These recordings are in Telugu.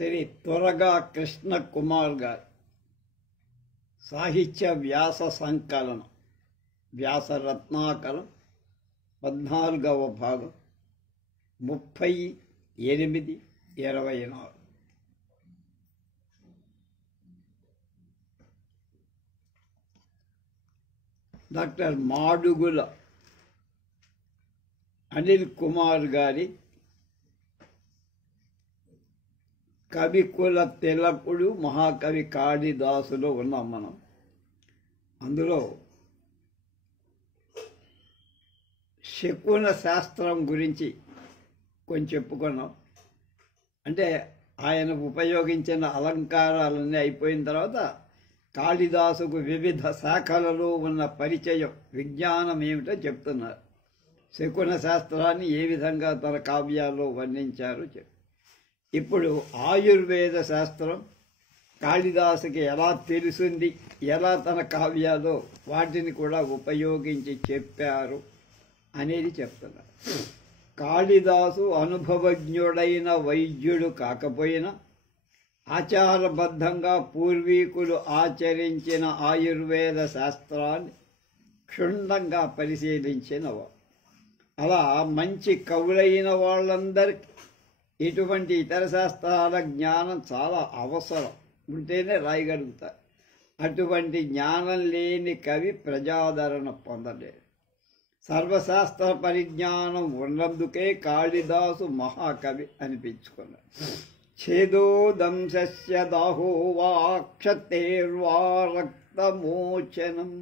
శ్రీ త్వరగా కృష్ణ కుమార్ గారు సాహిత్య వ్యాస సంకలనం వ్యాస రత్నాకరం 14వ భాగం 38/24. డాక్టర్ మాడుగుల అనిల్ కుమార్ గారి కవికుల తిలకుడు మహాకవి కాళిదాసులో ఉన్నాం మనం. అందులో శకున శాస్త్రం గురించి కొంచెం చెప్పుకున్నాం. అంటే ఆయన ఉపయోగించిన అలంకారాలన్నీ అయిపోయిన తర్వాత కాళిదాసుకు వివిధ శాఖలలో ఉన్న పరిచయం విజ్ఞానం ఏమిటో చెప్తున్నారు. శకున శాస్త్రాన్ని ఏ విధంగా తన కావ్యాల్లో వర్ణించారో ఇప్పుడు ఆయుర్వేద శాస్త్రం కాళిదాసుకి ఎలా తెలిసింది, ఎలా తన కావ్యాల్లో వాటిని కూడా ఉపయోగించి చెప్పారు అనేది చెప్తున్నారు. కాళిదాసు అనుభవజ్ఞుడైన వైద్యుడు కాకపోయినా ఆచారబద్ధంగా పూర్వీకులు ఆచరించిన ఆయుర్వేద శాస్త్రాన్ని క్షుణ్ణంగా పరిశీలించినవాడు. అలా మంచి కవులైన వాళ్ళందరికీ ఇటువంటి ఇతర శాస్త్రాల జ్ఞానం చాలా అవసరం ఉంటేనే రాయగలుగుతారు. అటువంటి జ్ఞానం లేని కవి ప్రజాదరణ పొందలేడు. సర్వశాస్త్ర పరిజ్ఞానం ఉన్నందుకే కాళిదాసు మహాకవి అనిపించుకున్నాడు. ఛేదోదంశస్య దాహో వా క్షతేర్వా రక్తమోచనం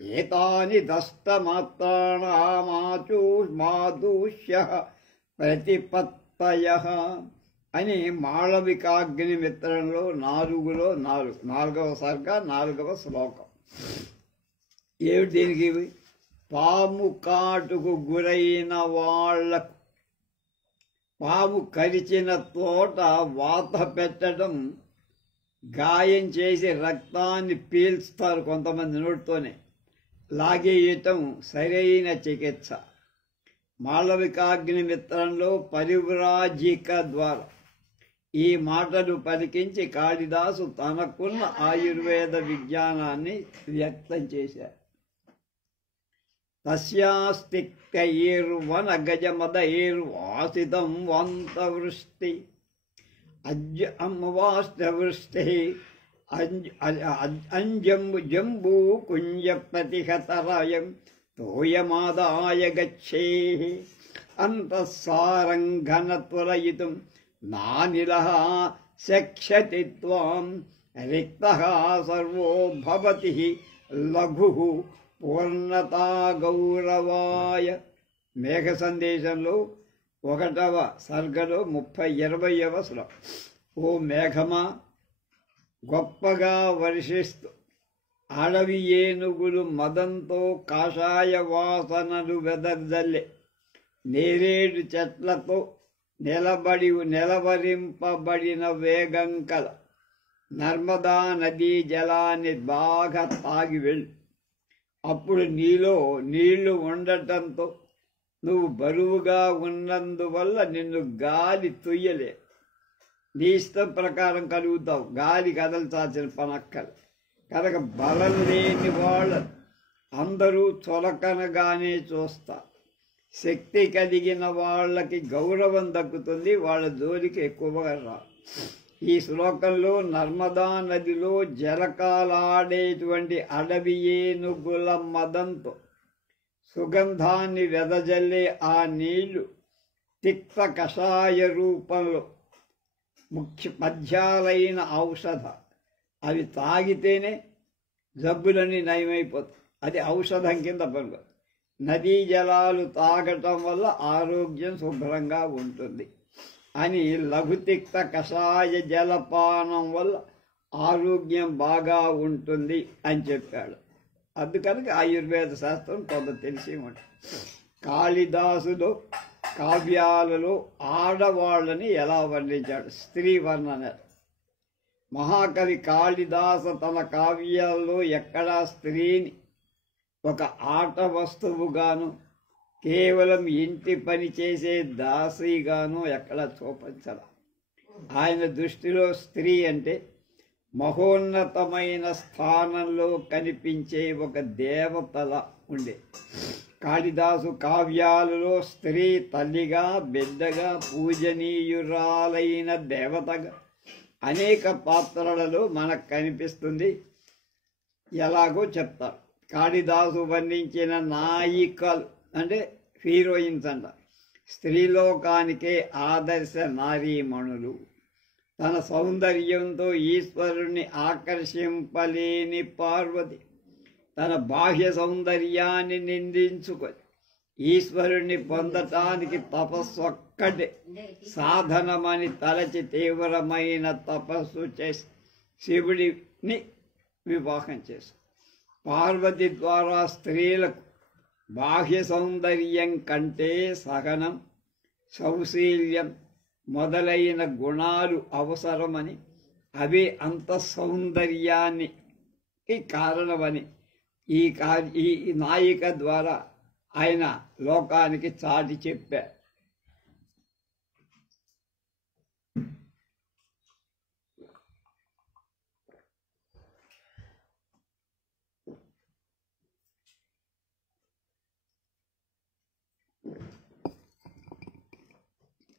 ఏతాని దస్తమాత్రాణమాచూష్మాదూష్య ప్రతిపత్తయః అని మాళవికాగ్నిమిత్రంలో 4వ సర్గ 4వ శ్లోకం. ఏమిటి దీనికి? పాము కాటుకు గురైన వాళ్లకు పాము కరిచిన తోట వాత పెట్టడం, గాయం చేసి రక్తాన్ని పీల్స్తారు కొంతమంది నోటితోనే, లాగేయటం సరైన చికిత్స. మాళవికాగ్నిమిత్రంలో పరివ్రాజిక ద్వారా ఈ మాటలు పలికించి కాళిదాసు తనకున్న ఆయుర్వేద విజ్ఞానాన్ని వ్యక్తం చేశారు. తస్యాస్తిక్తైర్వన గజమదైర్వాసితం వంతవృష్టి అమ్మవాష్టవృష్టి జంబూ కుంజ ప్రతిహతరయం తోయమాదాయ గచ్చేః అంతఃసారం ఘనత్వరయితుం నానిలః శక్ష్యతి త్వాం రిక్తః సర్వో భవతి లఘుః పూర్ణతా గౌరవాయ. మేఘ సందేశంలో 1వ సర్గలో 20వ శ్లోకం. ఓ మేఘమా, గొప్పగా వర్షిస్తూ అడవి ఏనుగులు మదంతో కాషాయ వాసనలు వెదజల్లే నేరేడు చెట్లతో నిలవరింపబడిన వేగంకల నర్మదా నదీ జలాన్ని బాగా తాగి వెళ్ళు. అప్పుడు నీలో నీళ్లు ఉండటంతో నువ్వు బరువుగా ఉన్నందువల్ల నిన్ను గాలి తొయ్యలే. నీ ఇష్టం ప్రకారం కలుగుతావు, గాలి కదల్చాల్సిన పనక్కలు. కనుక బలం లేని వాళ్ళు అందరూ చులకనగానే చూస్తారు. శక్తి కలిగిన వాళ్ళకి గౌరవం దక్కుతుంది, వాళ్ళ జోలికి ఎక్కువగా రాదు. ఈ శ్లోకంలో నర్మదా నదిలో జలకాలాడేటువంటి అడవి ఏనుగుల మదంతో సుగంధాన్ని వెదజల్లే ఆ నీళ్లు తిక్త కషాయ రూపంలో పద్యాలైన ఔషధ. అవి తాగితేనే జబ్బులన్నీ నయమైపోతాయి. అది ఔషధం కింద పనులు. నదీ జలాలు తాగటం వల్ల ఆరోగ్యం శుభ్రంగా ఉంటుంది అని, లఘుతిక్త కషాయ జలపానం వల్ల ఆరోగ్యం బాగా ఉంటుంది అని చెప్పాడు. అందుకని ఆయుర్వేద శాస్త్రం కొంత తెలిసి ఉంటుంది. కాళిదాసులో కావ్యాలలో ఆడవాళ్ళని ఎలా వర్ణించాడు? స్త్రీ వర్ణన. మహాకవి కాళిదాస తన కావ్యాల్లో ఎక్కడా స్త్రీని ఒక ఆట వస్తువుగాను కేవలం ఇంటి పని చేసే దాసిగాను ఎక్కడ చూపించాల. ఆయన దృష్టిలో స్త్రీ అంటే మహోన్నతమైన స్థానంలో కనిపించే ఒక దేవతల ఉండే. కాళిదాసు కావ్యాలలో స్త్రీ తల్లిగా, బిడ్డగా, పూజనీయురాలైన దేవతగా అనేక పాత్రలలో మనకు కనిపిస్తుంది. ఎలాగో చెప్తారు. కాళిదాసు వర్ణించిన నాయికలు అంటే హీరోయిన్స్ అంట స్త్రీలోకానికే ఆదర్శ నారీమణులు. తన సౌందర్యంతో ఈశ్వరుణ్ణి ఆకర్షింపలేని పార్వతి తన బాహ్య సౌందర్యాన్ని నిందించుకొని ఈశ్వరుణ్ణి పొందటానికి తపస్సు ఒక్కటే సాధనమని తలచి తీవ్రమైన తపస్సు చేసి శివుడిని వివాహం చేశారు. పార్వతి ద్వారా స్త్రీలకు బాహ్య సౌందర్యం కంటే సహనం, సౌశీల్యం మొదలైన గుణాలు అవసరమని, అవి అంత సౌందర్యానికి కారణమని ఈ నాయిక ద్వారా ఆయన లోకానికి చాటి చెప్పారు.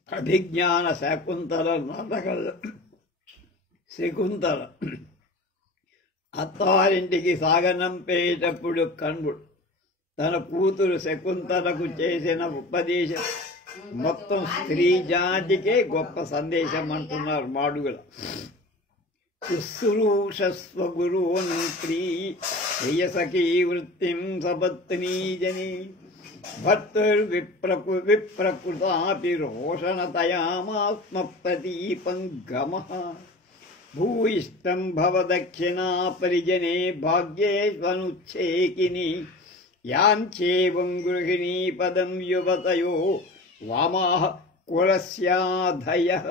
అభిజ్ఞాన శకుంతల నాటకాలు. శకుంతల అత్తారింటికి సాగనంపేటప్పుడు కణ్వుడు తన కూతురు శకుంతలకు చేసిన ఉపదేశం మొత్తం స్త్రీ జాతికే గొప్ప సందేశం అంటున్నారు మాడుగుల. శుశ్రూషస్వ గురువున్ స్త్రీ ప్రియసఖీ వృత్తిం సపత్నీ జనీ భర్తుర్విప్రకృతాపి రోషణతయామాత్మ ప్రదీపం గమః భూయిష్టం భవదక్షిణా పరిజనే భాగ్యేష్వనుచ్ఛేకిని యాంచేవం గృహిణీ పదం యువతయో వామాః కులస్యాధయః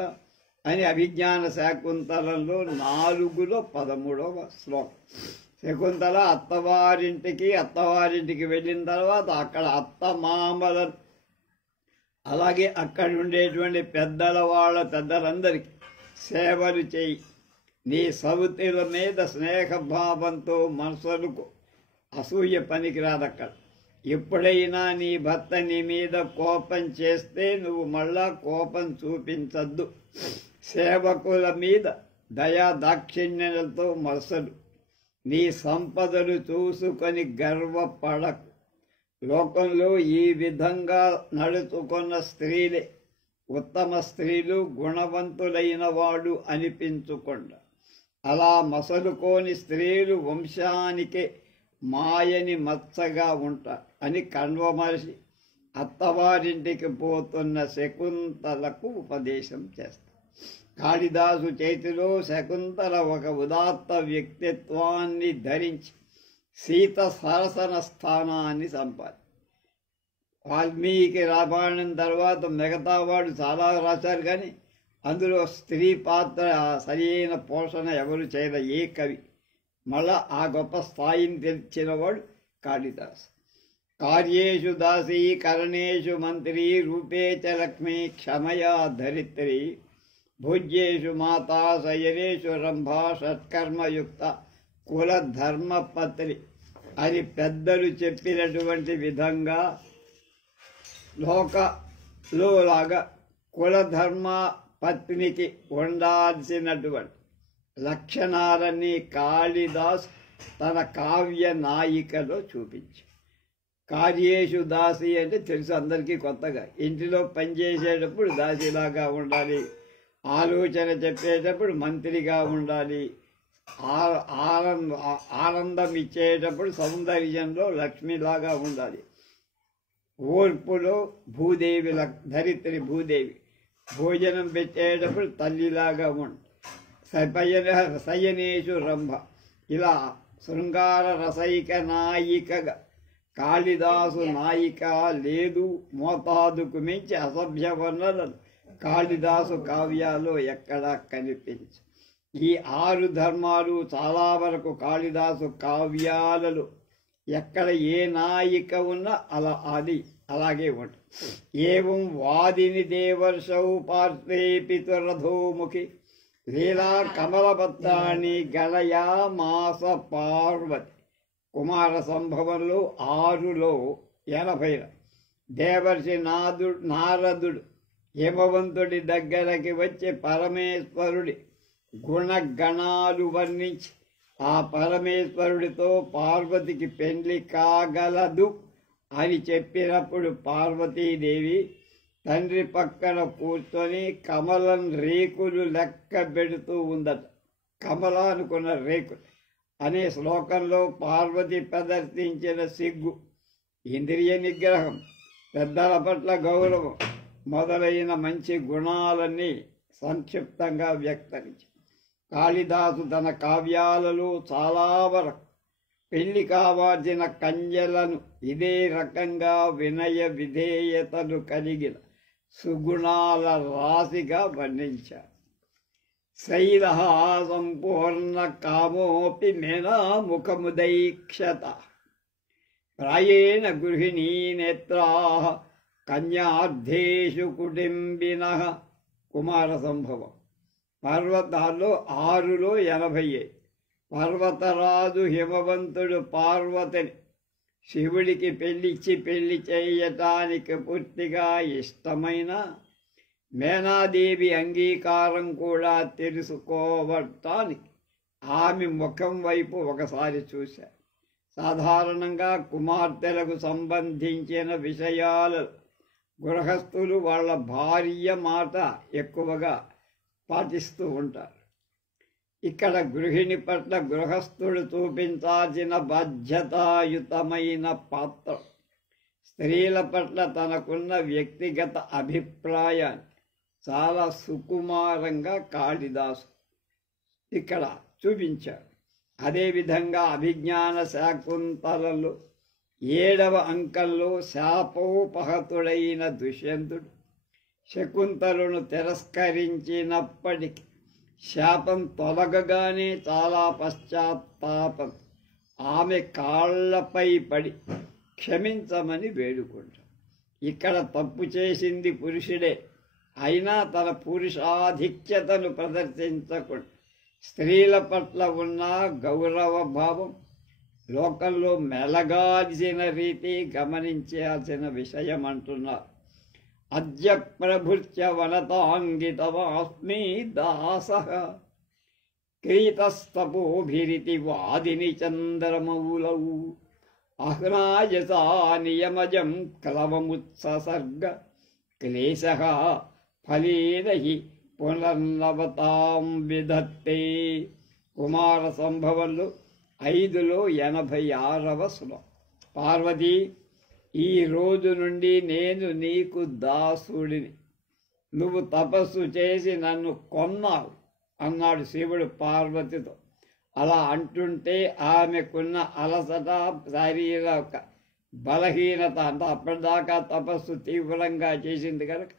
అని అభిజ్ఞాన శాకుంతలంలో 4లో 13వ శ్లోకం. శకుంతల అత్తవారింటికి వెళ్ళిన తర్వాత అక్కడ అత్తమామలను అలాగే అక్కడ ఉండేటువంటి పెద్దలందరికీ సేవలు చేయి. నీ సౌతుల మీద స్నేహభావంతో మనసులకు అసూయ పనికిరాదక్కడ. ఎప్పుడైనా నీ భర్త నీ మీద కోపం చేస్తే నువ్వు మళ్ళా కోపం చూపించద్దు. సేవకుల మీద దయా దాక్షిణ్యాలతో మసలు. నీ సంపదలు చూసుకొని గర్వపడకు. లోకంలో ఈ విధంగా నడుచుకున్న స్త్రీలే ఉత్తమ స్త్రీలు, గుణవంతులైన వాడు అనిపించుకుండా. అలా మసలుకోని స్త్రీలు వంశానికే మాయని మచ్చగా ఉంటారు అని కణ్వ మహర్షి అత్తవారింటికి పోతున్న శకుంతలకు ఉపదేశం చేస్తారు. కాళిదాసు చేతిలో శకుంతల ఒక ఉదాత్త వ్యక్తిత్వాన్ని ధరించి సీత సరసన స్థానాన్ని సంపాది. వాల్మీకి రామాయణం తర్వాత మిగతా వాడు చాలా రాశారు, కానీ అందులో స్త్రీ పాత్ర సరైన పోషణ ఎవరు చేయలే ఏ కవి. మళ్ళా ఆ గొప్ప స్థాయిని తెచ్చినవాడు కాళిదాసు. కార్యేషు దాసీ కరణేషు మంత్రి రూపే చ లక్ష్మీ క్షమయా ధరిత్రి భోజ్యేషు మాతా శయనేషు రంభా షట్కర్మయుక్త కుల ధర్మపత్రి అని పెద్దలు చెప్పినటువంటి విధంగా లోకలో లాగా కులధర్మ పత్నికి ఉండాల్సినటువంటి లక్షణాలన్నీ కాళిదాస్ తన కావ్య నాయికలో చూపించి. కార్యేషు దాసి అంటే తెలుసు అందరికీ కొత్తగా. ఇంటిలో పనిచేసేటప్పుడు దాసిలాగా ఉండాలి, ఆలోచన చెప్పేటప్పుడు మంత్రిగా ఉండాలి, ఆనందం ఇచ్చేటప్పుడు సౌందర్యంలో లక్ష్మిలాగా ఉండాలి, ఓర్పులో భూదేవి ధరిత్రి భూదేవి, భోజనం పెట్టేటప్పుడు తల్లిలాగా ఉండాలి, శయనేషు రంభ. ఇలా శృంగార రసైక నాయికగా కాళిదాసు నాయిక లేదు. మోతాదుకు మించి అసభ్య వర్ణనలు కాళిదాసు కావ్యాల్లో ఎక్కడా కనిపించు. ఈ 6 ధర్మాలు చాలా వరకు కాళిదాసు కావ్యాలలో ఎక్కడ ఏ నాయిక ఉన్నా అలా అది అలాగే ఉంటుంది. ఏం వాదిని దేవర్షౌ పార్శ్వే పితురధోముఖి లీలా కమలపత్రాన్ని గణయా మాస పార్వతి. కుమార సంభవంలో 6లో 80 దేవర్షి నారదుడు హిమవంతుడి దగ్గరకి వచ్చి పరమేశ్వరుడి గుణగణాలు వర్ణించి ఆ పరమేశ్వరుడితో పార్వతికి పెండ్లి కాగలదు అని చెప్పినప్పుడు పార్వతీదేవి తండ్రి పక్కన కూర్చొని కమలం రేకులు లెక్క పెడుతూ ఉందట. కమల అనుకున్న రేకులు అనే శ్లోకంలో పార్వతి ప్రదర్శించిన సిగ్గు, ఇంద్రియ నిగ్రహం, పెద్దల పట్ల గౌరవం మొదలైన మంచి గుణాలన్నీ సంక్షిప్తంగా వ్యక్తరించారు. కాళిదాసు తన కావ్యాలలో చాలా వరకు పెళ్లి కావాల్సిన కన్యలను ఇదే రకంగా వినయ విధేయతలు కలిగిన సుగుణాల రాశిగా వర్ణించారు. శైల సంపూర్ణ కామోపి మేనా ముఖముదైక్షత ప్రాయేణ గృహిణీ నేత్రా కన్యార్థేషు కుటుంబిన. కుమార సంభవం పర్వతాల్లో 6లో 80. పర్వతరాజు హిమవంతుడు పార్వతిని శివుడికి పెళ్లి చేయటానికి పూర్తిగా ఇష్టమైన మేనాదేవి అంగీకారం కూడా తెలుసుకోవటానికి ఆమె ముఖం వైపు ఒకసారి చూశారు. సాధారణంగా కుమార్తెలకు సంబంధించిన విషయాలు గృహస్థులు వాళ్ళ భార్య మాట ఎక్కువగా పాటిస్తూ ఉంటారు. ఇక్కడ గృహిణి పట్ల గృహస్థుడు చూపించాల్సిన బాధ్యతాయుతమైన పాత్ర, స్త్రీల పట్ల తనకున్న వ్యక్తిగత అభిప్రాయాన్ని చాలా సుకుమారంగా కాళిదాసు ఇక్కడ చూపించాడు. అదేవిధంగా అభిజ్ఞాన శాకుంతలలో 7వ అంకంలో శాపోపహతుడైన దుష్యంతుడు శకుంతలను తిరస్కరించినప్పటికీ శాపం తొలగగానే చాలా పశ్చాత్తాపం ఆమె కాళ్లపై పడి క్షమించమని వేడుకుంటాడు. ఇక్కడ తప్పు చేసింది పురుషుడే అయినా తన పురుషాధిక్యతను ప్రదర్శించకుండా స్త్రీల పట్ల ఉన్న గౌరవ భావం లోకంలో మెలగాల్సిన రీతి గమనించాల్సిన విషయం అంటున్నారు. అద్య ప్రభృత్య వనతాంగితవాస్మి దాసః క్రీతస్తపోభిరితి వాదిని చంద్రమౌలౌ అహ్నాయసా నియమజం క్లవముత్సర్గ క్లేశః ఫలేన హి పునర్నవతాం విధత్తే. కుమార సంభవంలో 5లో 86వ శ్లోకం. పార్వతీ, ఈ రోజు నుండి నేను నీకు దాసుడిని. నువ్వు తపస్సు చేసి నన్ను కొన్నావు అన్నాడు శివుడు పార్వతితో. అలా అంటుంటే ఆమెకున్న అలసట, శారీరక బలహీనత అంతా అప్పటిదాకా తపస్సు తీవ్రంగా చేసింది కనుక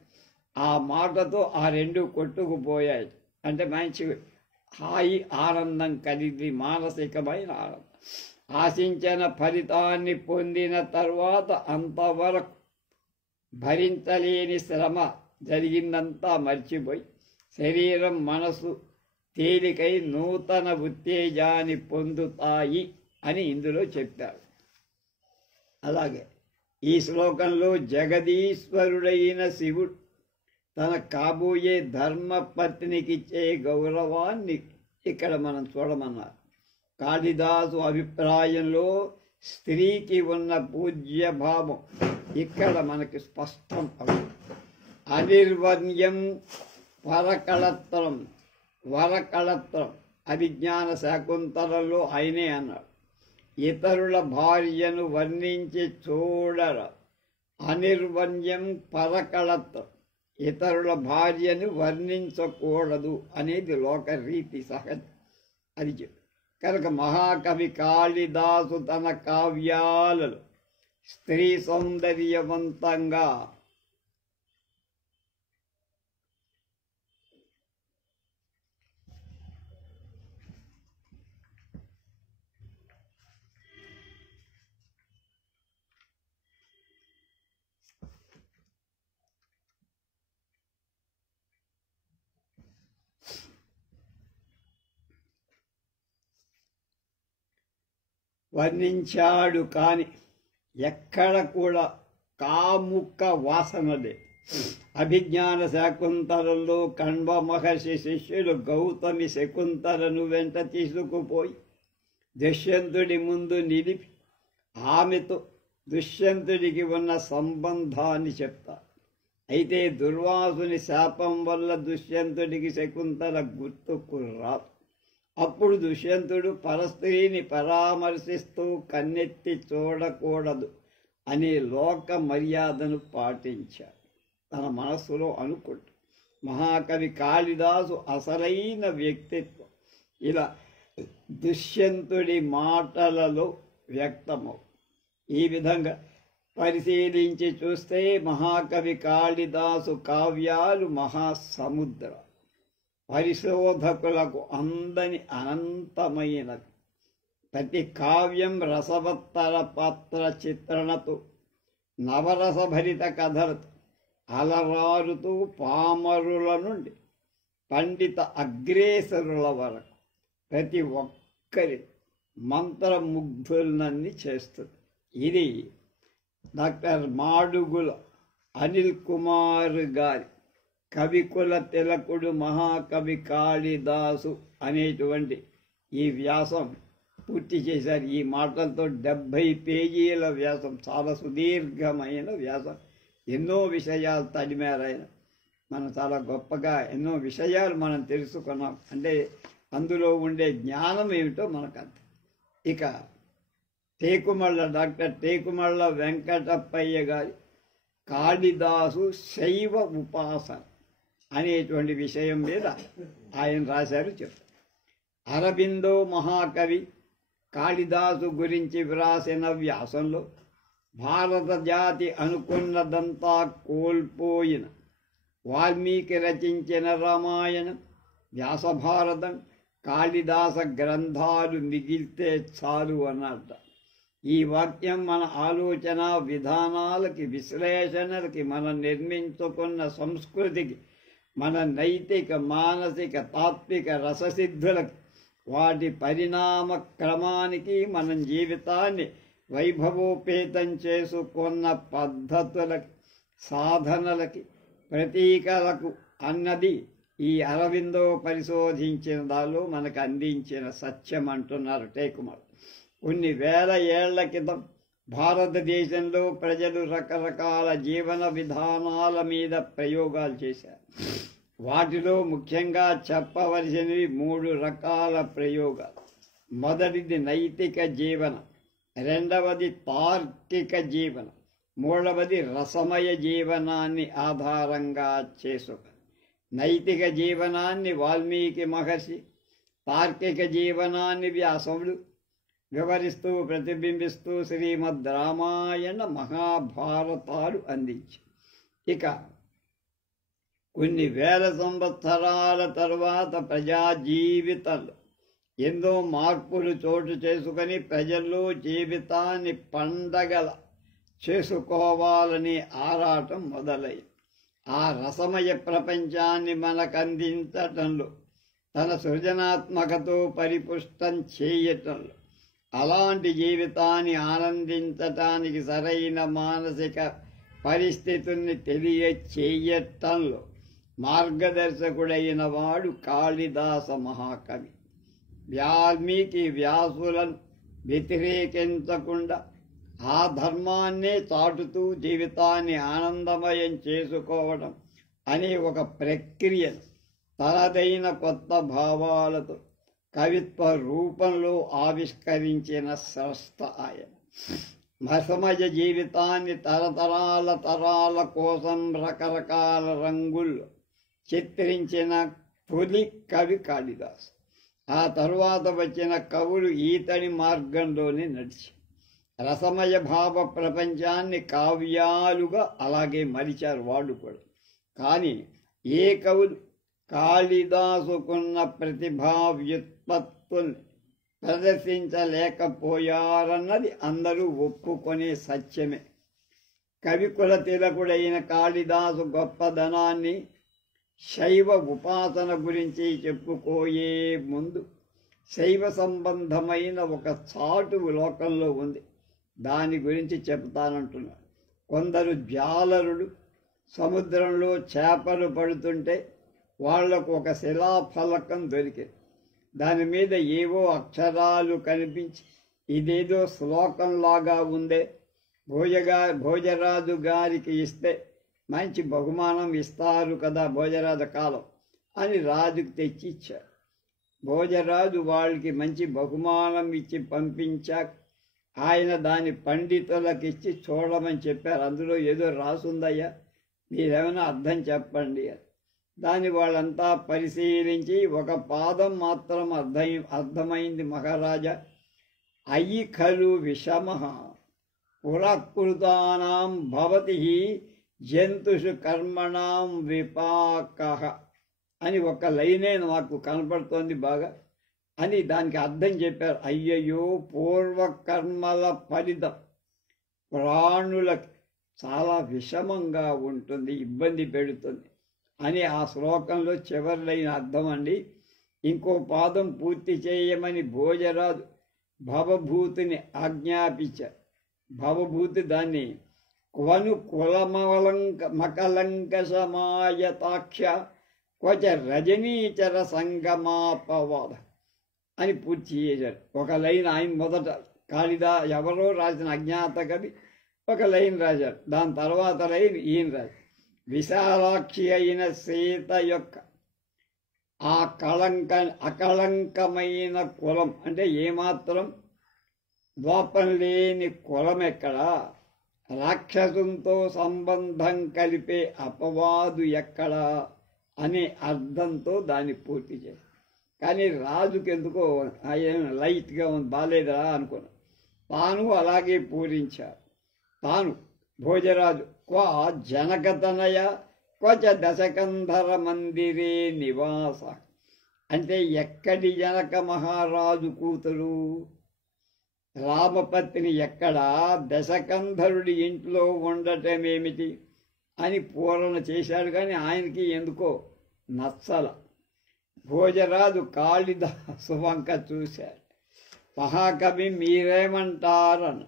ఆ మాటతో ఆ 2 కొట్టుకుపోయాయి. అంటే మంచి హాయి ఆనందం కలిగి మానసికమైన ఆనందం. ఆశించిన ఫలితాన్ని పొందిన తర్వాత అంతవరకు భరించలేని శ్రమ జరిగిందంతా మర్చిపోయి శరీరం మనసు తేలికై నూతన ఉత్తేజాన్ని పొందుతాయి అని ఇందులో చెప్పారు. అలాగే ఈ శ్లోకంలో జగదీశ్వరుడైన శివుడు తన కాబోయే ధర్మపత్నికిచ్చే గౌరవాన్ని ఇక్కడ మనం చూడమన్నారు. కాళిదాసు అభిప్రాయంలో స్త్రీకి ఉన్న పూజ్యభావం ఇక్కడ మనకి స్పష్టం అవుతుంది. అనిర్వర్ణ్యం వరకళత్రం అభిజ్ఞాన శాకుంతలలో ఆయనే అన్నాడు. ఇతరుల భార్యను వర్ణించి చూడర. అనిర్వర్ణ్యం పరకళత్రం, ఇతరుల భార్యను వర్ణించకూడదు అనేది లోకరీతి సహజం. అది కనుక మహాకవి కాళిదాసు తన కావ్యాలలో స్త్రీ సౌందర్యవంతంగా వర్ణించాడు. కాని ఎక్కడ కూడా కాముక్క వాసన లేదు. అభిజ్ఞాన శాకుంతలంలో కణ్వ మహర్షి శిష్యులు గౌతమి శకుంతలను వెంట తీసుకుపోయి దుష్యంతుడి ముందు నిలిపి ఆమెతో దుష్యంతుడికి ఉన్న సంబంధాన్ని చెప్తారు. అయితే దుర్వాసుని శాపం వల్ల దుష్యంతుడికి శకుంతల గుర్తుకు రాదు. అప్పుడు దుష్యంతుడు పరస్త్రీని పరామర్శిస్తూ కన్నెత్తి చూడకూడదు అనే లోక మర్యాదను పాటించాడు. తన మనస్సులో అనుకుంటూ మహాకవి కాళిదాసు అసలైన వ్యక్తిత్వం ఇలా దుష్యంతుడి మాటలలో వ్యక్తమవు. ఈ విధంగా పరిశీలించి చూస్తే మహాకవి కాళిదాసు కావ్యాలు మహాసముద్ర, పరిశోధకులకు అందని అనంతమైనవి. ప్రతి కావ్యం రసవత్తర పాత్ర చిత్రణతో నవరసభరిత కథలతో అలరారుతూ పామరుల నుండి పండిత అగ్రేసరుల వరకు ప్రతి ఒక్కరి మంత్రముగ్ధులన్నీ చేస్తుంది. ఇది డాక్టర్ మాడుగుల అనిల్ కుమార్ గారి కవికుల తిలకుడు మహాకవి కాళిదాసు అనేటువంటి ఈ వ్యాసం పూర్తి చేశారు. ఈ మాటలతో 70 పేజీల వ్యాసం, చాలా సుదీర్ఘమైన వ్యాసం. ఎన్నో విషయాలు తడిమారాయన. మనం చాలా గొప్పగా ఎన్నో విషయాలు మనం తెలుసుకున్నాం. అంటే అందులో ఉండే జ్ఞానం ఏమిటో మనకు అంత. ఇక డాక్టర్ టేకుమళ్ళ వెంకటప్పయ్య గారి కాళిదాసు శైవ ఉపాసన అనేటువంటి విషయం మీద ఆయన రాశారు. చెప్తారు. అరబిందో మహాకవి కాళిదాసు గురించి వ్రాసిన వ్యాసంలో భారత జాతి అనుకున్నదంతా కోల్పోయిన వాల్మీకి రచించిన రామాయణం, వ్యాసభారతం, కాళిదాస గ్రంథాలు మిగిలితే చాలు అన్నట్ట. ఈ వాక్యం మన ఆలోచన విధానాలకి, విశ్లేషణలకి, మనం నిర్మించుకున్న సంస్కృతికి, మన నైతిక, మానసిక, తాత్విక రససిద్ధులకి, వాటి పరిణామ క్రమానికి, మనం జీవితాన్ని వైభవోపేతం చేసుకున్న పద్ధతులకి, సాధనలకి, ప్రతీకలకు అన్నది ఈ అరవిందో పరిశోధించిన దానిలో మనకు అందించిన సత్యం అంటున్నారు టేకుమల్. కొన్ని వేల ఏళ్ల క్రితం భారతదేశంలో ప్రజలు రకరకాల జీవన విధానాల మీద ప్రయోగాలు చేశారు. వాటిలో ముఖ్యంగా చెప్పవలసినవి 3 రకాల ప్రయోగాలు. మొదటిది నైతిక జీవనం, రెండవది తార్కిక జీవనం, మూడవది రసమయ జీవనాన్ని ఆధారంగా చేసుకుని. నైతిక జీవనాన్ని వాల్మీకి మహర్షి, తార్కిక జీవనాన్ని వ్యాసముడు వివరిస్తూ ప్రతిబింబిస్తూ శ్రీమద్ రామాయణ మహాభారతాలు అందించి, ఇక కొన్ని వేల సంవత్సరాల తరువాత ప్రజా జీవితంలో ఎన్నో మార్పులు చోటు చేసుకొని ప్రజల్లో జీవితాన్ని పండగల చేసుకోవాలని ఆరాటం మొదలైంది. ఆ రసమయ ప్రపంచాన్ని మనకందించటంలో, తన సృజనాత్మకతో పరిపుష్టం చేయటంలో, అలాంటి జీవితాన్ని ఆనందించటానికి సరైన మానసిక పరిస్థితుల్ని తెలియచేయటంలో మార్గదర్శకుడైన వాడు కాళిదాస మహాకవి. వాల్మీకి వ్యాసులను వ్యతిరేకించకుండా ఆ ధర్మాన్నే చాటుతూ జీవితాన్ని ఆనందమయం చేసుకోవడం అనే ఒక ప్రక్రియను తనదైన కొత్త భావాలతో కవిత్వ రూపంలో ఆవిష్కరించిన స్రష్ట ఆయన. రసమయ జీవితాన్ని తరాల కోసం రకరకాల రంగుల్లో చిత్రించిన తొలి కవి కాళిదాసు. ఆ తరువాత వచ్చిన కవులు ఈతడి మార్గంలోనే నడిచి రసమయ భావ ప్రపంచాన్ని కావ్యాలుగా అలాగే మలిచారు వాళ్ళు కూడా. కానీ ఏ కవులు కాళిదాసుకున్న ప్రతిభా వ్యుత్పత్తుల్ని ప్రదర్శించలేకపోయారన్నది అందరూ ఒప్పుకొనే సత్యమే. కవికుల తిలకుడైన కాళిదాసు గొప్పదనాన్ని, శైవ ఉపాసన గురించి చెప్పుకోయే ముందు శైవ సంబంధమైన ఒక చాటువు లోకంలో ఉంది. దాని గురించి చెప్తానంటున్నా. కొందరు జాలరులు సముద్రంలో చేపలు పడుతుంటే వాళ్లకు ఒక శిలాఫలకం దొరికింది. దాని మీద ఏవో అక్షరాలు కనిపించి ఇదేదో శ్లోకంలాగా ఉందే, భోజరాజు గారికి ఇస్తే మంచి బహుమానం ఇస్తారు కదా భోజరాజు కాలం అని రాజుకు తెచ్చి ఇచ్చారు. భోజరాజు వాళ్ళకి మంచి బహుమానం ఇచ్చి పంపించాక ఆయన దాని పండితులకు ఇచ్చి చూడమని చెప్పారు. అందులో ఏదో రాసుందయ్యా, మీరేమైనా అర్థం చెప్పండి అని. దాన్ని వాళ్ళంతా పరిశీలించి ఒక పాదం మాత్రం అర్థమైంది మహారాజా. అయి ఖలు విషమః పురకృతానాం భవతి జంతుషు కర్మణాం విపాకః అని ఒక లైనే నాకు కనపడుతోంది బాగా అని దానికి అర్థం చెప్పారు. అయ్యయ్యో, పూర్వకర్మల ఫలితం ప్రాణులకు చాలా విషమంగా ఉంటుంది, ఇబ్బంది పెడుతుంది అని ఆ శ్లోకంలో చివరి లైన్ అర్థం అండి. ఇంకో పాదం పూర్తి చేయమని భోజరాజు భవభూతిని ఆజ్ఞాపించారు. భవభూతి దాన్ని క్వను మకలంక సమాయతాక్ష క్వచ రజనీచర సంగమాపవాద అని పూర్తి చేశారు. ఒక లైన్ ఆయన మొదట ఎవరో రాసిన అజ్ఞాత కవి ఒక లైన్ రాశారు. దాని తర్వాత లైన్ ఈయన రాశారు. విశాలాక్షి అయిన సీత యొక్క ఆ అకళంకమైన కులం అంటే ఏమాత్రం దోపం లేని కులం ఎక్కడా, రాక్షసుంతో సంబంధం కలిపే అపవాదు ఎక్కడా అనే అర్థంతో దాన్ని పూర్తి చేశారు. కానీ రాజుకి ఎందుకో లైట్గా బాలేదురా అనుకున్నాను. తాను అలాగే పూరించారు. తాను భోజరాజు క్వ జనకతనయ క్వచ దశకంధర మందిరే నివాస అంటే ఎక్కడి జనక మహారాజు కూతురు, రామపత్ని ఎక్కడా, దశకంధరుడి ఇంట్లో ఉండటమేమిటి అని పూరణ చేశాడు. కానీ ఆయనకి ఎందుకో నచ్చల. భోజరాజు కాళిదాసు వంక చూశాడు. మహాకవి మీరేమంటారని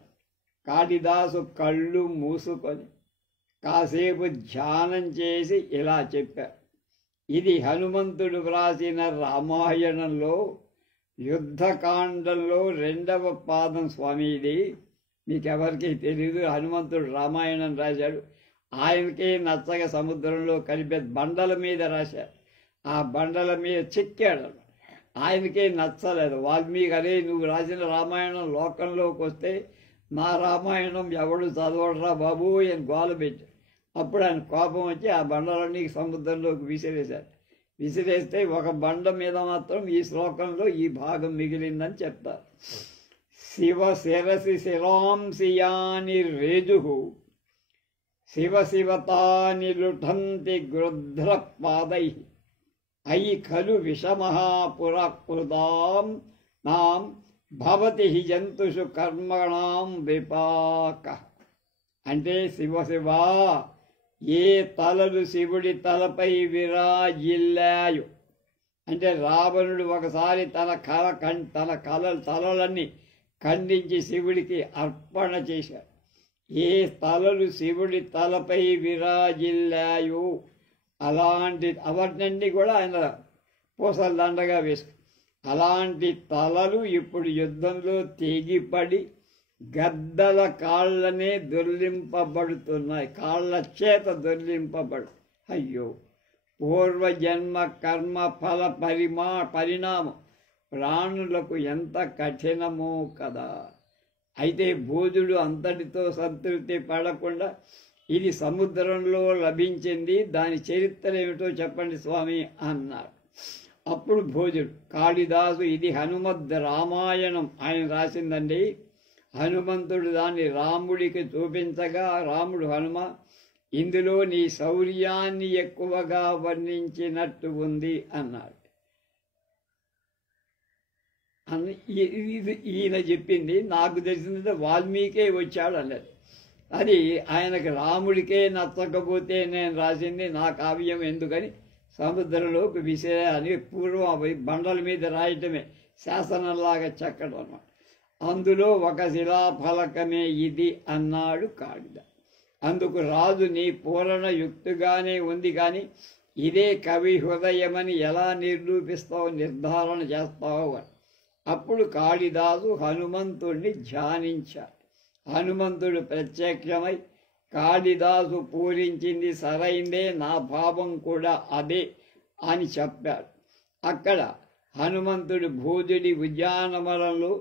కాళిదాసు కళ్ళు మూసుకొని కాసేపు ధ్యానం చేసి ఇలా చెప్పారు. ఇది హనుమంతుడు వ్రాసిన రామాయణంలో యుద్ధకాండంలో 2వ పాదం స్వామి. ఇది మీకెవరికి తెలీదు. హనుమంతుడు రామాయణం రాశాడు. ఆయనకే నచ్చగా సముద్రంలో కలిపే బండల మీద రాశాడు. ఆ బండల మీద చెక్కాడు. ఆయనకే నచ్చలేదు. వాల్మీకి అరే నువ్వు రాసిన రామాయణం లోకంలోకి వస్తే నా రామాయణం ఎవడు చదవడరా బాబు అని గోల పెట్టాడు. అప్పుడు ఆయన కోపం వచ్చి ఆ బండలన్నీ సముద్రంలోకి విసిరేశాడు. విసిరేస్తే ఒక బండ మీద మాత్రం ఈ శ్లోకంలో ఈ భాగం మిగిలిందని చెప్తారు. శివ శిరసి శిరాంశియాని రేజు శివ శివతాని లుఠంతి గృధ్ర పాదై అయి ఖలు విషమహాపురకృతాం నాం భవతి జంతుషు కర్మణాం విపాక అంటే శివశివా ఏ తలలు శివుడి తలపై విరాజిల్లాయో అంటే రావణుడు ఒకసారి తన తలలన్నీ ఖండించి శివుడికి అర్పణ చేశాడు. ఏ తలలు శివుడి తలపై విరాజిల్లాయో అలాంటి అవన్నీ కూడా ఆయన పూసల దండగా వేసుకు అలాంటి తలలు ఇప్పుడు యుద్ధంలో తెగిపడి గద్దల కాళ్ళనే దొర్లింపబడుతున్నాయి. కాళ్ళ చేత దొర్లింపబడు. అయ్యో, పూర్వజన్మ కర్మ ఫల పరిణామం ప్రాణులకు ఎంత కఠినమో కదా. అయితే భోజుడు అంతటితో సంతృప్తి పడకుండా ఇది సముద్రంలో లభించింది, దాని చరిత్ర ఏమిటో చెప్పండి స్వామి అన్నాడు. అప్పుడు భోజుడు కాళిదాసు ఇది హనుమద్ రామాయణం ఆయన రాసిందండి. హనుమంతుడు దాన్ని రాముడికి చూపించగా రాముడు హనుమ ఇందులో నీ శౌర్యాన్ని ఎక్కువగా వర్ణించినట్టు ఉంది అన్నాడు. ఈయన చెప్పింది నాకు తెలిసింది వాల్మీకే వచ్చాడు అన్నది. అది ఆయనకు రాముడికే నచ్చకపోతే నేను రాసింది నా కావ్యం ఎందుకని సముద్రంలోకి విసిరాని పూర్వం బండల మీద రాయటమే శాసనంలాగా చెక్కడం అన్నమాట. అందులో ఒక శిలాఫలకమే ఇది అన్నాడు కాళిదాసు. అందుకు రాజు నీ పూరణ యుక్తిగానే ఉంది, కానీ ఇదే కవి హృదయమని ఎలా నిరూపిస్తావు, నిర్ధారణ చేస్తావు అని. అప్పుడు కాళిదాసు హనుమంతుడిని ధ్యానించాడు. హనుమంతుడు ప్రత్యక్షమై కాళిదాసు పూరించింది సరైందే, నా భావం కూడా అదే అని చెప్పాడు. అక్కడ హనుమంతుడు భూజుడి ఉద్యానవనంలో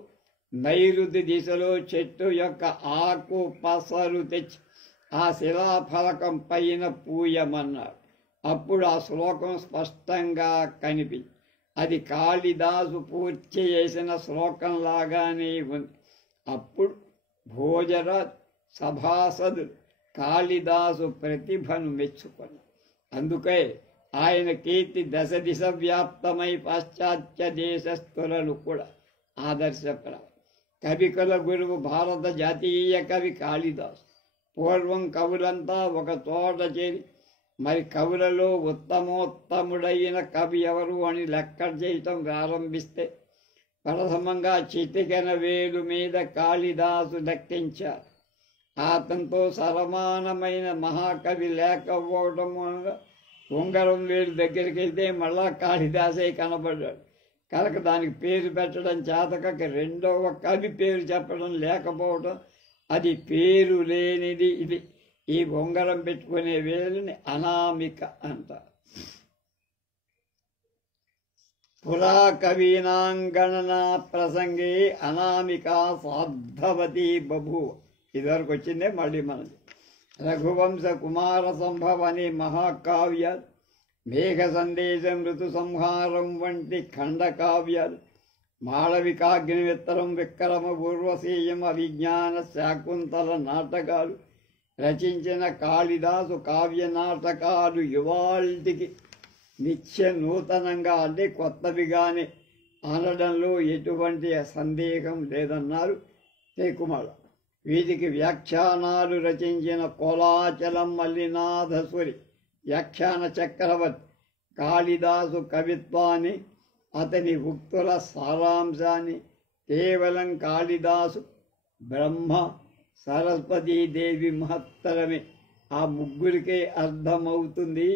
నైరుతి దిశలో చెట్టు యొక్క ఆకు పసరు తెచ్చి ఆ శిలాఫలకం పైన పూయమన్నాడు. అప్పుడు ఆ శ్లోకం స్పష్టంగా కనిపించింది. అది కాళిదాసు పూర్తి చేసిన శ్లోకంలాగానే ఉంది. అప్పుడు భోజరాజ్ సభాసదులు కాళిదాసు ప్రతిభను మెచ్చుకున్నారు. అందుకే ఆయన కీర్తి దశ దిశ వ్యాప్తమై పాశ్చాత్య దేశస్థులను కూడా ఆదర్శప్రాయం. కవికుల గురువు భారత జాతీయ కవి కాళిదాసు. పూర్వం కవులంతా ఒక చోట చేరి మరి కవులలో ఉత్తమోత్తముడైన కవి ఎవరు అని లెక్క చేయటం ప్రారంభిస్తే ప్రథమంగా చిటికెన వేలు మీద కాళిదాసు దక్కించారు. అతనితో సరమానమైన మహాకవి లేకపోవడం ఉంగరం వేలు దగ్గరికి వెళ్తే మళ్ళా కాళిదాసే కనబడ్డాడు కనుక దానికి పేరు పెట్టడం చేతక రెండవ కవి పేరు చెప్పడం లేకపోవడం, అది పేరు లేనిది. ఇది ఈ ఉంగరం పెట్టుకునే వేలుని అనామిక అంటారు. పురా కవీనాంగణనా ప్రసంగే అనామిక సాధవతి బభూవ. ఇదివరకు వచ్చిందే మళ్ళీ మనది. రఘువంశ కుమార సంభవ అనే మహాకావ్యాలు, మేఘ సందేశం, ఋతు సంహారం వంటి ఖండకావ్యాలు, మాళవికాగ్నిమిత్తరం, విక్రమ పూర్వశీయం, అవిజ్ఞాన శాకుంతల నాటకాలు రచించిన కాళిదాసు కావ్య నాటకాలు ఇవాల్టికి నిత్య నూతనంగా అంటే కొత్తవిగానే అనడంలో ఎటువంటి సందేహం లేదన్నారు తేకుమాళ. వీటికి వ్యాఖ్యానాలు రచించిన కోలాచలం మల్లినాథసురి వ్యాఖ్యాన చక్రవర్తి కాళిదాసు కవిత్వాన్ని, అతని ఉక్తుల సారాంశాన్ని కేవలం కాళిదాసు, బ్రహ్మ, సరస్వతీదేవి మహత్తరమే ఆ ముగ్గురికే అర్థమవుతుంది.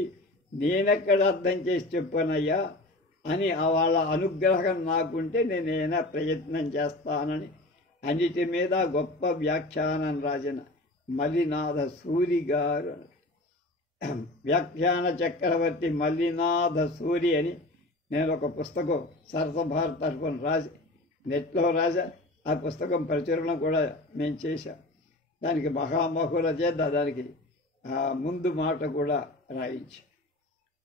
నేనెక్కడ అర్థం చేసి చెప్పనయ్యా అని వాళ్ళ అనుగ్రహం నాకుంటే నేనైనా ప్రయత్నం చేస్తానని అన్నిటి మీద గొప్ప వ్యాఖ్యానం రాసిన మల్లినాథ సూరి గారు. వ్యాఖ్యాన చక్రవర్తి మల్లినాథ సూరి అని నేను ఒక పుస్తకం సరసభారత తరఫున రాసి నెట్లో రాసా. ఆ పుస్తకం ప్రచురణ కూడా మేము చేశాం. దానికి మహామహుల చేత దానికి ముందు మాట కూడా రాయించి.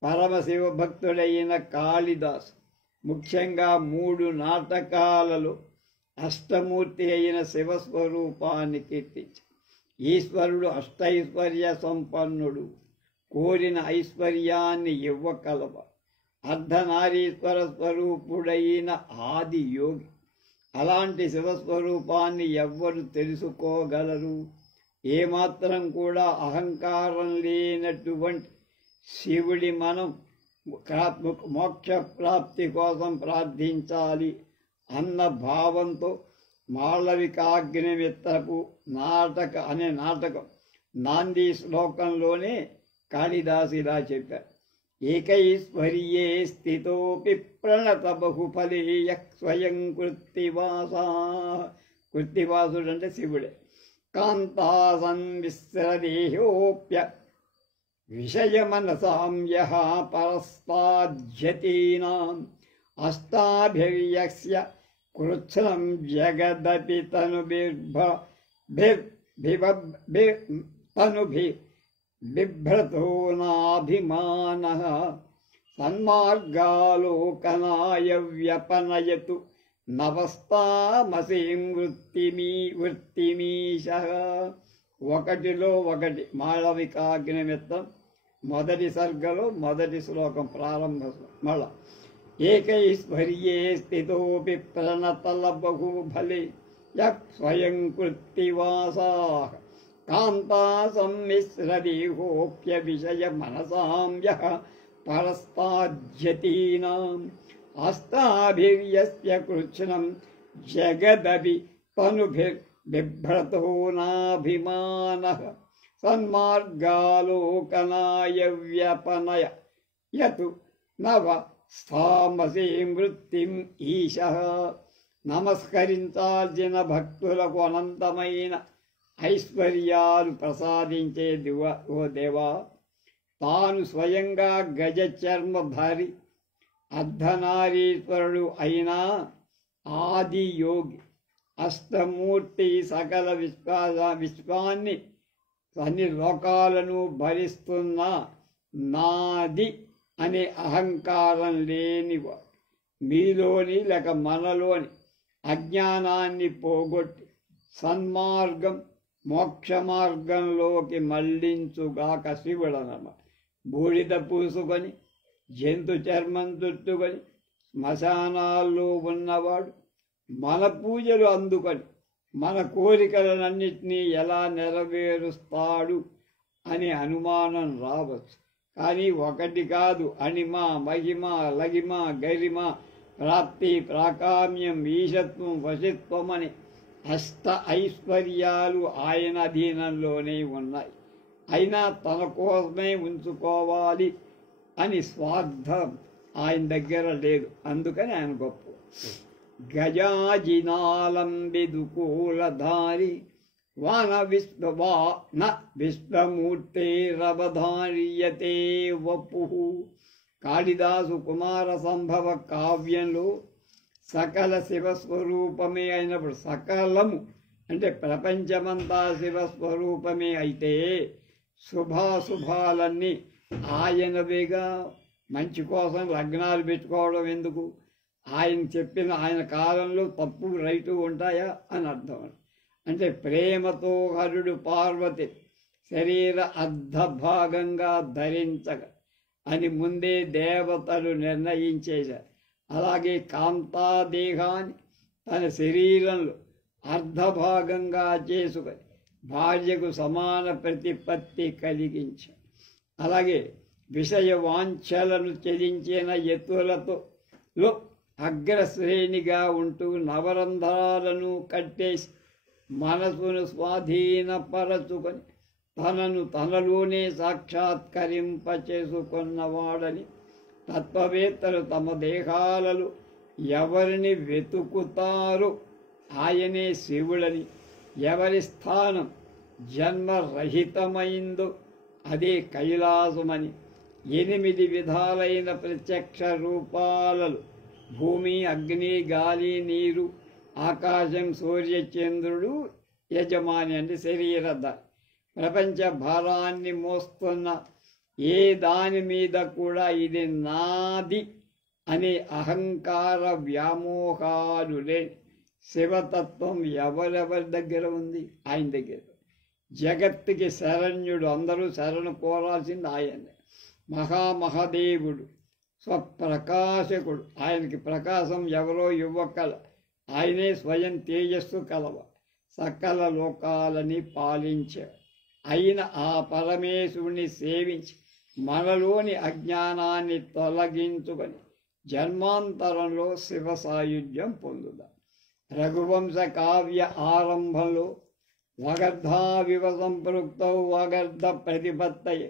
పరమశివ భక్తుడైన కాళిదాసు ముఖ్యంగా 3 నాటకాలలో అష్టమూర్తి అయిన శివస్వరూపాన్ని కీర్తించి, ఈశ్వరుడు అష్టైశ్వర్య సంపన్నుడు, కోరిన ఐశ్వర్యాన్ని ఇవ్వకలవ, అర్ధనారీశ్వర స్వరూపుడైన ఆది యోగి. అలాంటి శివస్వరూపాన్ని ఎవ్వరు తెలుసుకోగలరు? ఏమాత్రం కూడా అహంకారం లేనటువంటి శివుడి మనం మోక్ష ప్రాప్తి కోసం ప్రార్థించాలి అన్న భావంతో మాళవికాగ్నిమిత్రపు నాటకం నాంది శ్లోకంలోనే కాళిదాసు ఇలా చెప్పారు. ఏకైశ్వర్యే స్థితోపి ప్రణత బహుఫలే స్వయం కృత్తివాసుడు అంటే శివుడే. కాంతాసన్ విశ్రదేహోప్య విషయమనసాం యః పరస్తాజ్యతీనాం అష్టాభిర్యస్య కృత్స్నం జగదపి బిభ్రతో నాభిమానః సన్మార్గాలోకనాయ వ్యపనయతు నవస్తామసీం వృత్తిమీశః. ఒకటిలో ఒకటి మాళవికాగ్నిమిత్తం మొదటి సర్గలో మొదటి శ్లోకం ప్రారంభ మళ్ళా. ఏకైశ్వర్యే స్థితోపి ప్రణతల బహుఫలే స్వయం కృత్తివాసాః కాంతా సమ్మిశ్రదేహోప్య విషయ మనసాం యః పరస్తాజ్యతీనాం హస్తాభిర్యస్య కృచ్ఛ్నం జగదభి తనుభిర్బిభ్రతో నాభిమానః సన్మార్గాలోకనాయ వ్యపనయ యతు నవ స్థామసి మృత్యుం ఈశః. నమస్కరించాల్సిన భక్తులకు అనంతమైన ఐశ్వర్యాలు ప్రసాదించే ఓ దేవా, తాను స్వయంగా గజ చర్మధారి అర్ధనారీశ్వరుడు అయిన ఆది యోగి, అష్టమూర్తి, సకల విశ్వాన్ని అన్ని లోకాలను భరిస్తున్న నాది అనే అహంకారం లేనివా, మీలోని లేక మనలోని అజ్ఞానాన్ని పోగొట్టి సన్మార్గం మోక్ష మార్గంలోకి మళ్లించుగాక శివుడనమ. బూడిద పూసుకొని జంతు చర్మం చుట్టుకొని శ్మశానాల్లో ఉన్నవాడు మన పూజలు అందుకొని మన కోరికలన్నింటినీ ఎలా నెరవేరుస్తాడు అనే అనుమానం రావచ్చు. కానీ ఒకటి కాదు, అణిమ, మహిమ, లగిమ, గరిమ, ప్రాప్తి, ప్రాకామ్యం, ఈశత్వం, వశిత్వం అని అష్ట ఐశ్వర్యాలు ఆయన అధీనంలోనే ఉన్నాయి. అయినా తన కోసమే ఉంచుకోవాలి అని స్వార్థం ఆయన దగ్గర లేదు. అందుకని ఆయన గొప్ప. గజాజినాలంబిదుకూలధారి వాన విశ్వమూర్తేరవధార్యతే వపుః. కాళిదాసు కుమార సంభవ కావ్యంలో సకల శివస్వరూపమే అయినప్పుడు, సకలము అంటే ప్రపంచమంతా శివస్వరూపమే అయితే శుభాశుభాలన్నీ ఆయనవేగా. మంచి కోసం లగ్నాలు పెట్టుకోవడం ఎందుకు? ఆయన చెప్పిన ఆయన కాలంలో తప్పు రైటు ఉంటాయా అని అర్థం. అంటే ప్రేమతో హరుడు పార్వతి శరీర అర్ధభాగంగా ధరించగ అని ముందే దేవతలు నిర్ణయించేశారు. అలాగే కాంతాదేహాన్ని తన శరీరంలో అర్ధభాగంగా చేసుకొని భార్యకు సమాన ప్రతిపత్తి కలిగించారు. అలాగే విషయ వాంఛలను త్యజించిన ఎత్తులతో అగ్రశ్రేణిగా ఉంటూ నవరంధ్రాలను కట్టేసి మనసును స్వాధీనపరచుకొని తనను తనలోనే సాక్షాత్కరింపచేసుకున్నవాడని తత్వవేత్తలు తమ దేహాలలో ఎవరిని వెతుకుతారో ఆయనే శివుడని, ఎవరి స్థానం జన్మరహితమైందో అదే కైలాసమని, 8 విధాలైన ప్రత్యక్ష రూపాలలో భూమి, అగ్ని, గాలి, నీరు, ఆకాశం, సూర్య, చంద్రుడు యజమాని అంటే శరీరధారి. ప్రపంచ భారాన్ని మోస్తున్న ఏ దాని మీద కూడా ఇది నాది అనే అహంకార వ్యామోహాలు లేని శివతత్వం ఎవరెవరి దగ్గర ఉంది? ఆయన దగ్గర. జగత్తుకి శరణ్యుడు, అందరూ శరణు కోరాల్సింది ఆయనే. మహామహదేవుడు, స్వప్రకాశకుడు. ఆయనకి ప్రకాశం ఎవరో ఇవ్వకల, ఆయనే స్వయం తేజస్సు కలవ, సకల లోకాలని పాలించాడు. అయిన ఆ పరమేశ్వరుని సేవించి మనలోని అజ్ఞానాన్ని తొలగించుకొని జన్మాంతరంలో శివ సాయుధ్యం పొందుదాం. రఘువంశ కావ్య ఆరంభంలో వగర్ధావివ సంపృక్తౌ వగర్ధ ప్రతిపత్తయే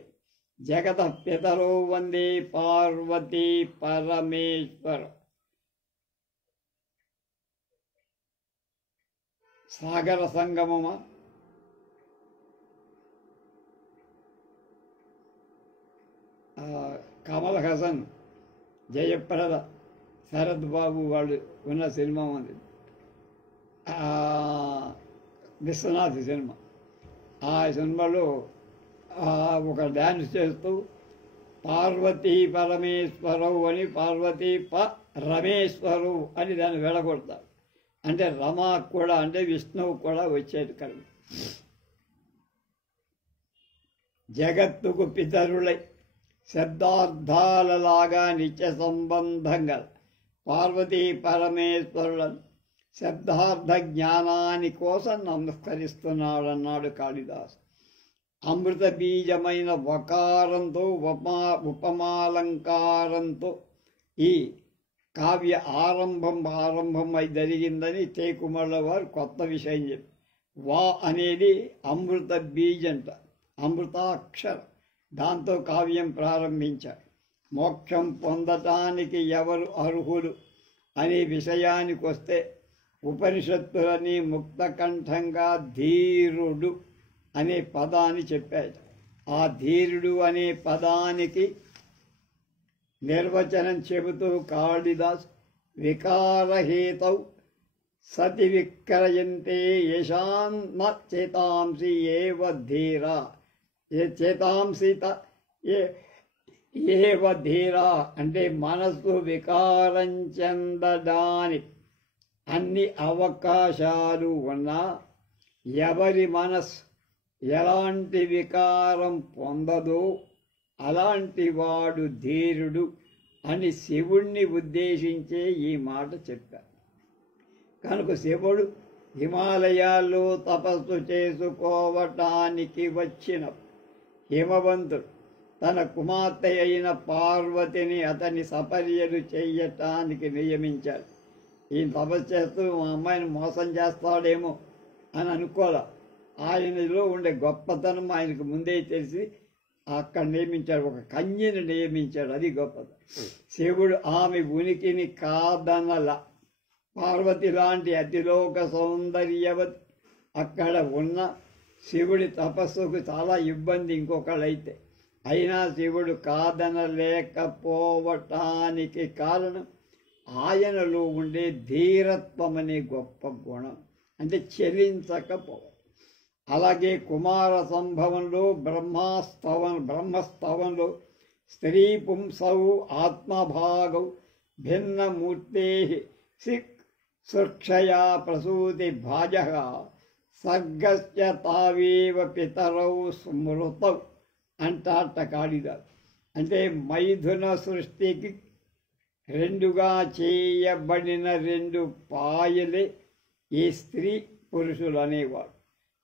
జగత పితరో వందే పార్వతీ పరమేశ్వర. సాగర సంగమమా, కమల్ హాసన్, జయప్రద, శరత్ బాబు వాళ్ళు ఉన్న సినిమా ఉంది, విశ్వనాథ్ సినిమా. ఆ సినిమాలో ఒక డ్యాన్స్ చేస్తూ పార్వతీ పరమేశ్వరవు అని, పార్వతీ రమేశ్వరవు అని దాన్ని వెళ్ళగొడతారు. అంటే రమ కూడా, అంటే విష్ణువు కూడా వచ్చేది కలిగి. జగత్తుకు పితరులై శబ్దార్థాలలాగా నిత్య సంబంధంగా పార్వతీ పరమేశ్వరులను శబ్దార్థ జ్ఞానాని కోసం నమస్కరిస్తున్నాడన్నాడు కాళిదాసు. అమృత బీజమైన వకారంతో ఉపమాలంకారంతో ఈ కావ్య ఆరంభమై జరిగిందని తేకుమళ్ళ వారు కొత్త విషయం చెప్పి వా అనేది అమృత బీజంట, అమృతాక్షరం. దాంతో కావ్యం ప్రారంభించారు. మోక్షం పొందటానికి ఎవరు అర్హులు అనే విషయానికి వస్తే ఉపనిషత్తులని ముక్తకంఠంగా ధీరుడు అనే పదాన్ని చెప్పారు. ఆ ధీరుడు అనే పదానికి నిర్వచనం చెబుతూ కాళిదాస్ వికారహేతౌ సతి విక్రయంతే యశాన్న చేతాంసి ఏవ ధీరా, ఏ చేతాంసిత ఏవ ధీరా అంటే మనస్సు వికారం చెందడానికి అన్ని అవకాశాలు ఉన్నా ఎవరి మనస్సు ఎలాంటి వికారం పొందదో అలాంటి వాడు ధీరుడు అని శివుణ్ణి ఉద్దేశించే ఈ మాట చెప్పారు. కనుక శివుడు హిమాలయాల్లో తపస్సు చేసుకోవటానికి వచ్చిన హిమవంతుడు తన కుమార్తె అయిన పార్వతిని అతని సపర్యలు చెయ్యటానికి నియమించాడు. ఈ తపస్సు చేస్తూ మా అమ్మాయిని మోసం చేస్తాడేమో అని అనుకోలే. ఆయనలో ఉండే గొప్పతనం ఆయనకు ముందే తెలిసి అక్కడ నియమించాడు, ఒక కన్యని నియమించాడు. అది గొప్పతనం. శివుడు ఆమె ఉనికిని కాదనల. పార్వతి లాంటి అతిలోక సౌందర్యవతి అక్కడ ఉన్న శివుడి తపస్సుకు చాలా ఇబ్బంది ఇంకొకళ్ళైతే. అయినా శివుడు కాదనలేకపోవటానికి కారణం ఆయనలో ఉండే ధీరత్వం అనే గొప్ప గుణం, అంటే చెలించకపోవడం. అలాగే కుమార సంభవంలో బ్రహ్మస్తవంలో స్త్రీ పుంసౌ ఆత్మభాగౌ భిన్నమూర్తే సుక్షయా ప్రసూతి భాజ సర్గస్య తావేవ పితరౌ స్మృతౌ అంటాట కాళిదాసు. అంటే మైథున సృష్టికి రెండుగా చేయబడిన రెండు పాయలే ఈ స్త్రీ పురుషులు అనేవాడు.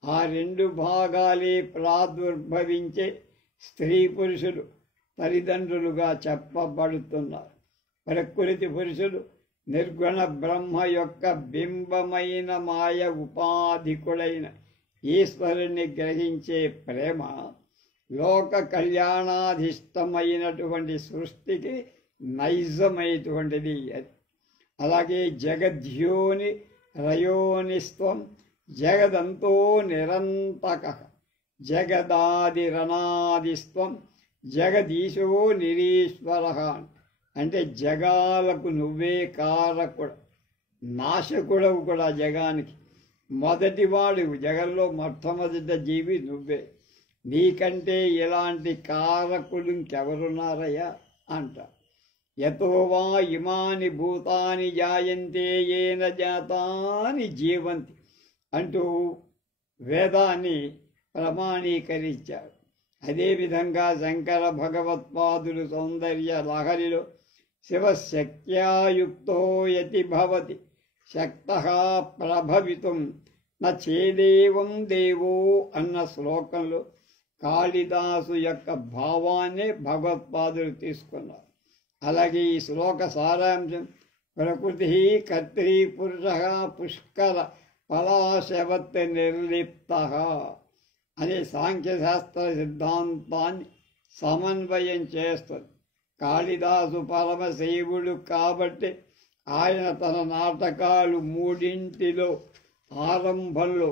ఆ రెండు భాగాలే ప్రాదుర్భవించే స్త్రీ పురుషులు తల్లిదండ్రులుగా చెప్పబడుతున్నారు. ప్రకృతి పురుషులు నిర్గుణ బ్రహ్మ యొక్క బింబమైన మాయ ఉపాధికుడైన ఈశ్వరుని గ్రహించే ప్రేమ లోక కళ్యాణాధిష్టమైనటువంటి సృష్టికి నైజమైనటువంటిది. అలాగే జగద్యోని రయోనిస్త్వం జగదంతో నిరంతక జగదాదిరణాదిస్త్వం జగదీశో నిరీశ్వర అంటే జగాలకు నువ్వే కారకుడు, నాశకుడవు కూడా జగానికి. మొదటివాడు జగంలో మొట్టమొదటి జీవి నువ్వే. నీకంటే ఇలాంటి కారకులు ఇంకెవరున్నారయ్యా అంట. యతో వా ఇమాని భూతాని జాయంతే ఏన జాతాని జీవంతి అంటూ వేదాన్ని ప్రమాణీకరించారు. అదేవిధంగా శంకర భగవత్పాదులు సౌందర్య లహరిలో శివశక్త్యాయుక్తో యతి భవతి శక్తః ప్రభవితుం నేదేవం దేవో అన్న శ్లోకంలో కాళిదాసు యొక్క భావాన్నే భగవత్పాదులు తీసుకున్నారు. అలాగే ఈ శ్లోక సారాంశం ప్రకృతి కర్త్రీ పురుష పుష్కర పలాశవత్ నిర్లిప్త అనే సాంఖ్యశాస్త్ర సిద్ధాంతాన్ని సమన్వయం చేస్తుంది. కాళిదాసు పరమశైవుడు కాబట్టి ఆయన తన నాటకాలు మూడింటిలో ఆరంభంలో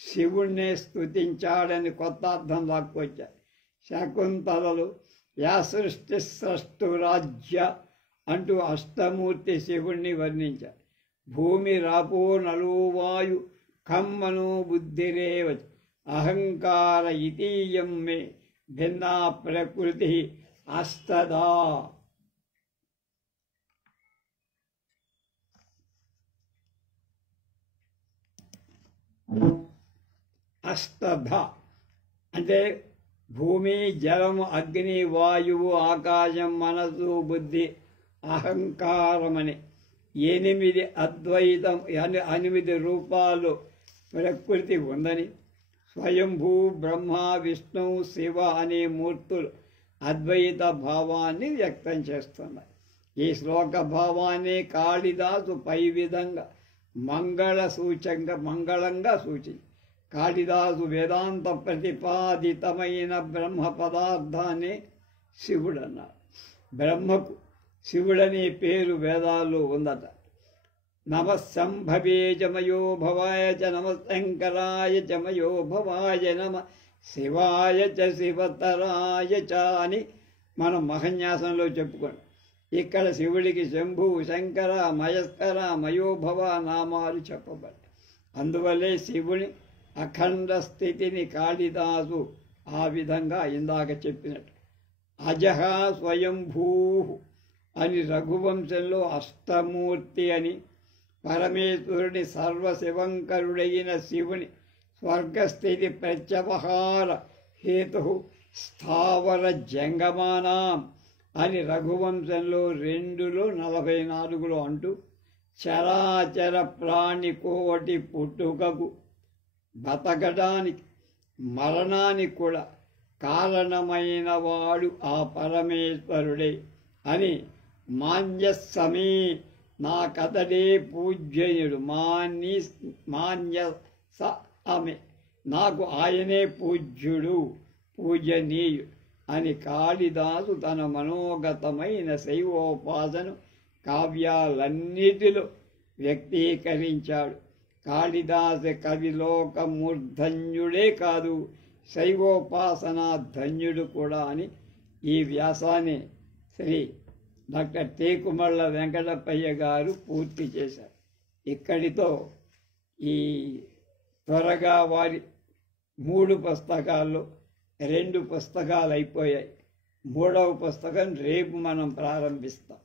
శివుణ్ణే స్తుతించాడని కొత్త అర్థం లాక్కొచ్చారు. శకుంతలలో యా సృష్టి స్రష్టు రాజ్య అంటూ అష్టమూర్తి శివుణ్ణి వర్ణించారు. భూమి రాపో నలో వాయు ఖమ్మనో బుద్ధిరేవ అహంకార ఇతీయం మే భిన్నా ప్రకృతి అష్టదా. అష్టధ అంటే భూమి, జలము, అగ్ని, వాయువు, ఆకాశం, మనసు, బుద్ధి, అహంకారమని 8 అద్వైతం 8 రూపాలు ప్రకృతి ఉందని, స్వయంభూ బ్రహ్మ విష్ణు శివ అనే మూర్తులు అద్వైత భావాన్ని వ్యక్తం చేస్తున్నాయి. ఈ శ్లోక భావాన్ని కాళిదాసు పై విధంగా మంగళంగా సూచి కాళిదాసు వేదాంత ప్రతిపాదితమైన బ్రహ్మ పదార్థాన్ని శివుడన్నారు. బ్రహ్మకు శివుడనే పేరు వేదాల్లో ఉందట. నమస్సంభవే చమయో భవాయ చ నమశంకరాయ చమయో భవాయ నమ శివాయ చ శివతరాయ చ అని మనం మహన్యాసంలో చెప్పుకోండి. ఇక్కడ శివుడికి శంభు, శంకర, మయస్కర, మయోభవ నామాలు చెప్పబడ్డాయి. అందువల్లే శివుని అఖండ స్థితిని కాళిదాసు ఆ విధంగా ఇందాక చెప్పినట్టు అజహ స్వయంభూ అని రఘువంశంలో అష్టమూర్తి అని, పరమేశ్వరుని సర్వశివంకరుడైన శివుని స్వర్గస్థితి ప్రత్యవహార హేతు స్థావర జంగమానాం అని రఘువంశంలో 2:44 అంటూ చరాచర ప్రాణి కోటి పుట్టుకకు బతకడానికి మరణానికి కూడా కారణమైన వాడు ఆ పరమేశ్వరుడే అని మాన్యస్సమీ నాకతడే పూజ్యనుడు మాన్యస ఆమె నాకు ఆయనే పూజ్యుడు పూజనీయుడు అని కాళిదాసు తన మనోగతమైన శైవోపాసన కావ్యాలన్నిటిలో వ్యక్తీకరించాడు. కాళిదాస కవిలోక మూర్ధన్యుడే కాదు, శైవోపాసనా ధన్యుడు కూడా అని ఈ వ్యాసాన్ని శ్రీ డాక్టర్ టేకుమళ్ళ వెంకటప్పయ్య గారు పూర్తి చేశారు. ఇక్కడితో ఈ త్వరగా వారి 3 పుస్తకాల్లో 2 పుస్తకాలు అయిపోయాయి. 3వ పుస్తకం రేపు మనం ప్రారంభిస్తాం.